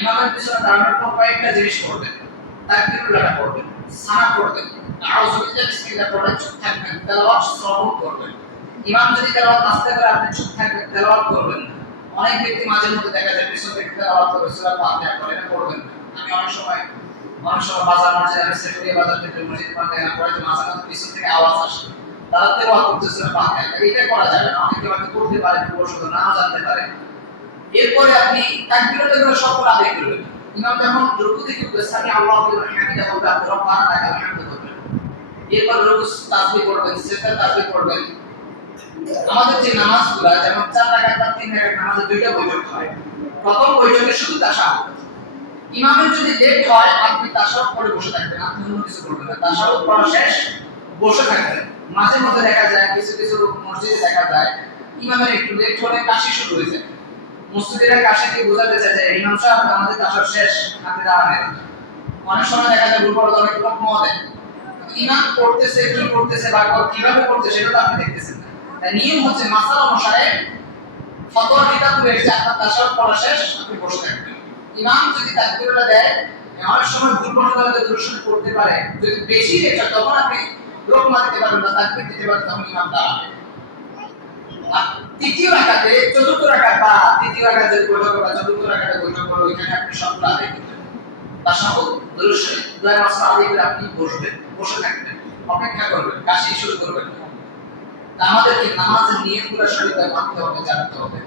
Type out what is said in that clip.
ইমামের পিছনে দাঁড়ানোর পর কয়েকটা জিনিস করবেন। তাকবীরুল্লাহ পড়বেন, সানা পড়বেন, আউযু বিল্লাহি বিসমিল্লাহ পড়বেন, চুপ থাকবেন, তেলাওয়াত শ্রবণ করবেন। ইমাম যদি তেলাওয়াত আস্তে করে আপনি চুপ থাকবেন, তেলাওয়াত করবেন না। অনেক ব্যক্তি মাঝে মধ্যে দেখা যায় পিছন থেকে তেলাওয়াত করে সূরা ফাতিহা করে, এটা করবেন না। আমি অনেক সময় বাজার মসজিদ, আমি সেফুলিয়া বাজার থেকে মসজিদ ফাতিহা পড়ে তো মাঝে মধ্যে পিছন থেকে আওয়াজ আসে, তারা তেলাওয়াত করতেছে সূরা ফাতিহা, এটা করা যাবে না। অনেকে হয়তো করতে পারে, পূর্বশত না জানতে পারে। এরপরে আপনি তাকবীরুল্লাহ সবগুলো আদায় করবেন। ইমাম যখন রুকু থেকে উঠবে সামি আল্লাহু লিমান হামিদা বলবে, আপনি রব্বানা লাকাল হামদ বলবেন। এরপর রুকু তাসবিহ করবেন, সিজদা তাসবিহ করবেন। আমাদের যে নামাজগুলো যেমন 4 রাকাত বা 3 রাকাত নামাজে দুইটা বৈঠক হয়। প্রথম বৈঠকে শুধু তাশাহুদ। ইমামের যদি লেট হয় আপনি তাশাহুদ পড়ে বসে থাকবেন, আপনি অন্য কিছু করবেন না। তাশাহুদ পড়া শেষ, বসে থাকবেন। মাঝে মধ্যে দেখা যায় কিছু কিছু মসজিদে দেখা যায় ইমামের একটু লেট হলে কাশি শুরু হয়ে যায়। মুসলিমরা কাশিকে বোঝাতে চায় যে ইমাম সাহেব আমাদের তাশাহুদ শেষ, আপনি দাঁড়াবেন। অনেক সময় দেখা যায় ভুল পড়া অনেক লোক মনে দেয়, ইমাম পড়তেছে কি করতেছে বা কিভাবে করতেছে সেটা তো আপনি দেখতেছেন না। তাই নিয়ম হচ্ছে মাসালা অনুসারে ফতোয়া কিতাব রয়েছে, আপনার তাশাহুদ পড়া শেষ, আপনি বসে থাকবেন। ইমাম যদি তাকবীরটা দেয়, অনেক সময় ভুল পড়া হলে দুরুদ পড়তে পারে, যদি বেশি লেট হয় তখন আপনি রোকমা দিতে পারবেন না, তাকবীর দিতে পারবেন, তখন ইমাম দাঁড়াবে। তৃতীয় রাকাতে, চতুর্থ রাকাত বা তৃতীয় রাকাত যদি বৈঠক বা চতুর্থ রাকাতে বৈঠক করবে, ওইখানে আপনি সবগুলো আদায় করবেন। তাশাহুদ দুরুদ দুই মাসলা আদায় করে আপনি বসবেন, বসে থাকবেন, অপেক্ষা করবেন, কাশি শুরু করবেন। আমাদেরকে নামাজের নিয়মগুলো সঠিকভাবে মানতে হবে, জানতে হবে।